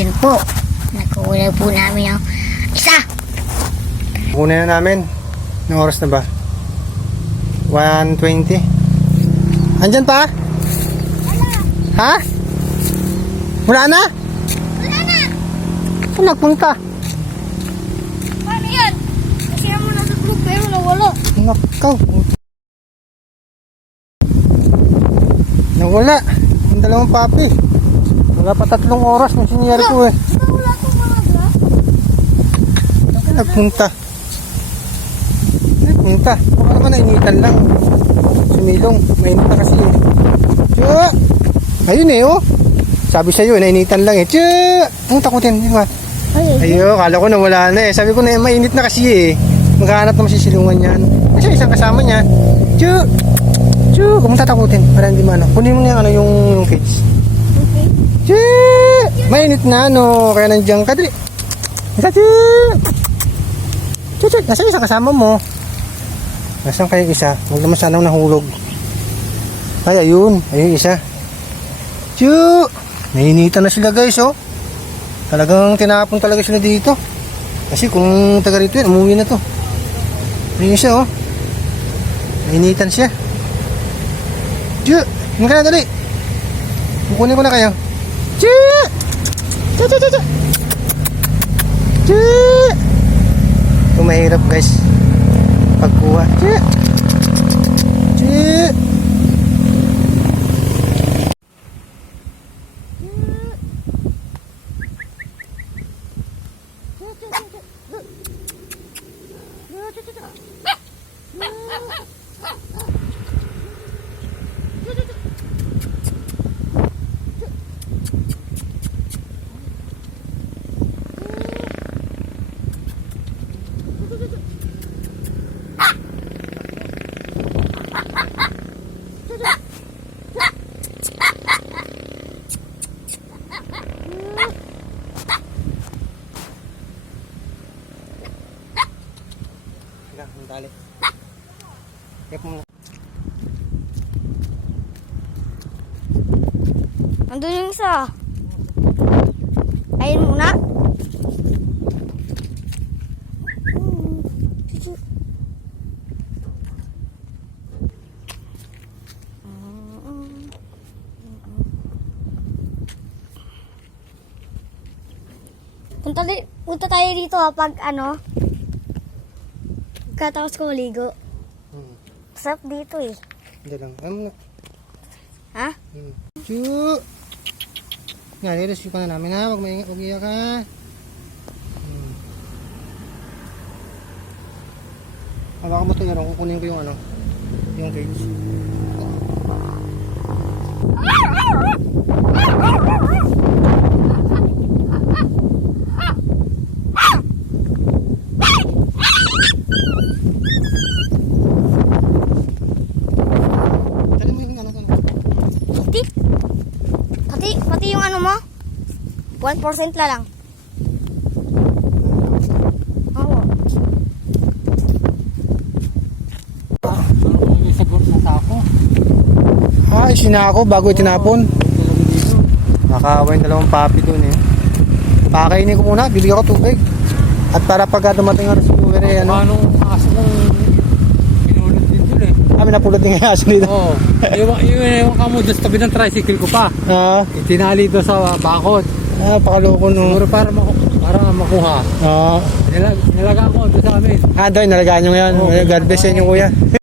Yun po. Nakuha po namin yung isa. Kunin na namin. Anong oras na ba? 1:20. Andyan pa? Ha? Wala na? Wala na. Saan nagpunta? Paano yan? Kasi mo na sa group pero nawala. Nakaw. Nawala. Yung dalawang papi. Wala pa 3 oras ng sinyari ko eh. Wala ko mga grass. Saan nagpunta? Nagpunta. Baka naman nainitan lang. Sumilong. Mainit na kasi eh. Tiyo! Ayun eh oh. Sabi sa'yo, nainitan lang eh. Tiyo! Ang takutin. Di ba? Ayo, kala ko nawala na eh. Sabi ko na mainit na kasi eh. Maghahanap naman si silungan yan. Kasi isang kasama niya. Tiyo! Tiyo! Kung tatakutin. Para hindi maano. Kunin mo na yung cage. Okay. Tiyo! Mainit na ano. Kaya nandiyan ka. Dali. Isa tiyo! Tiyo! Tiyo! Nasaan isang kasama mo? Nasaan kayo isa? Huwag naman sanang nahulog. Ay, ayun. Ayun isa. Tiyo! Nainitan na sila guys oh. Talagang tinapon talaga sila dito. Kasi kung taga rito yan, umuwi na to. Ayun siya oh. Nainitan siya. Tiyo! Hindi ka na dali. Kukunin ko na kayo. Tiyo! Tiyo! Tiyo! Tiyo! Tiyo! Ito mahirap guys. Pagkuha. Tiyo! Tiyo! Dali. Kaya mo. Andun yung isa. Ayun muna. Punta tayo dito pag ano. Katapos ko maligo. Sarap dito eh. Hindi lang. Ano na? Ha? Tiyo! Nga, nirescue ka na namin ha. Huwag iyak ha. Hawakan mo ito yun. Kukunin ko yung ano. Yung cage. Pati yung ano mo? 1% na lang. Oo. Ay, sinako bago itinapon. Nakakawa yung dalawang papi dun eh. Pakainin ko muna, bibigyan ko tubig. At para pagka dumating ang rescuer eh, ano? Paano aso kong pinulot din dun eh? Kami napulot din ang aso dito. Oo. Iwan ka mo dyan sa tabi ng tricycle ko pa. Itinali doon sa bakod. Pakaloko no. Siguro para makuha. Nilaga ko doon sa amin. Doon, nalagaan nyo ngayon. Oo. God bless sa inyo kuya.